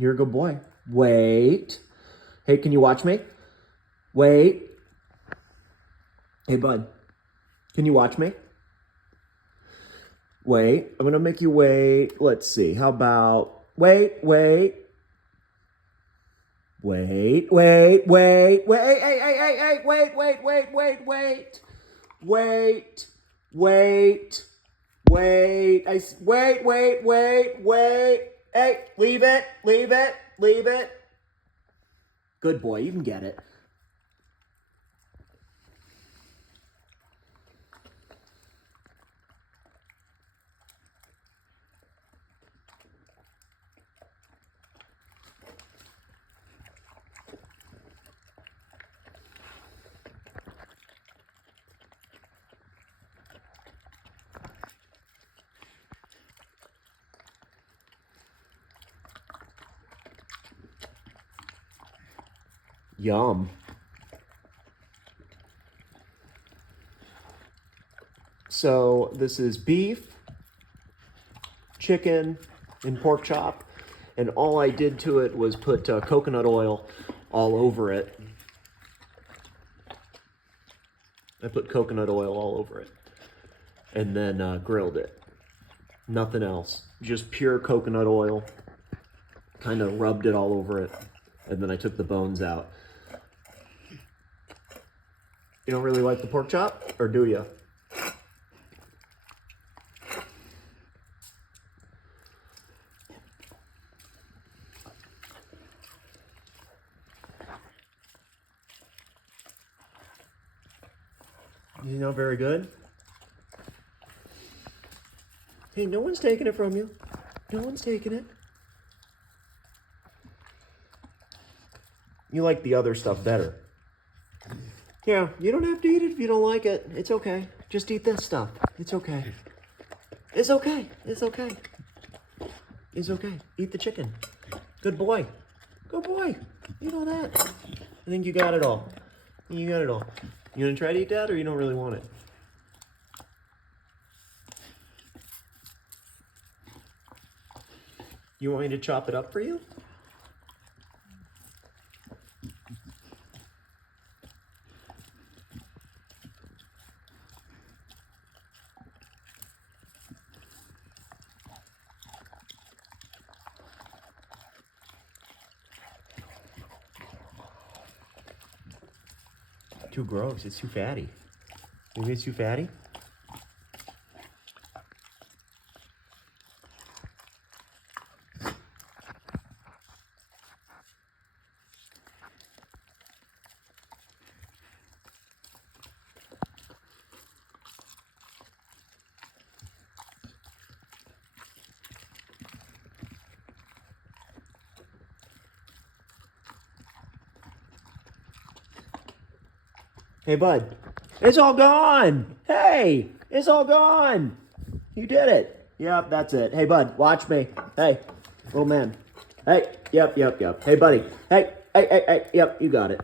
You're a good boy. Wait. Hey, can you watch me? Wait. Hey, bud. Can you watch me? Wait. I'm going to make you wait. Let's see. How about... Wait. Wait, wait, wait. Hey, wait. Wait. Hey, leave it. Good boy, you can get it. Yum. So this is beef, chicken, and pork chop. And all I did to it was put coconut oil all over it. I put coconut oil all over it. And then grilled it. Nothing else. Just pure coconut oil. Kind of rubbed it all over it. And then I took the bones out. You don't really like the pork chop, or do you? You know, very good. Hey, no one's taking it from you. No one's taking it. You like the other stuff better. Yeah, you don't have to eat it if you don't like it. It's okay. Just eat this stuff. It's okay. It's okay. It's okay. It's okay. Eat the chicken. Good boy. Good boy. You know that. I think you got it all. You got it all. You gonna try to eat that, or you don't really want it? You want me to chop it up for you? Too gross. It's too fatty. You think it's too fatty? Hey, bud. It's all gone. Hey, it's all gone. You did it. Yep, that's it. Hey, bud, watch me. Hey, little man. Hey, yep. Hey, buddy. Hey, yep, you got it.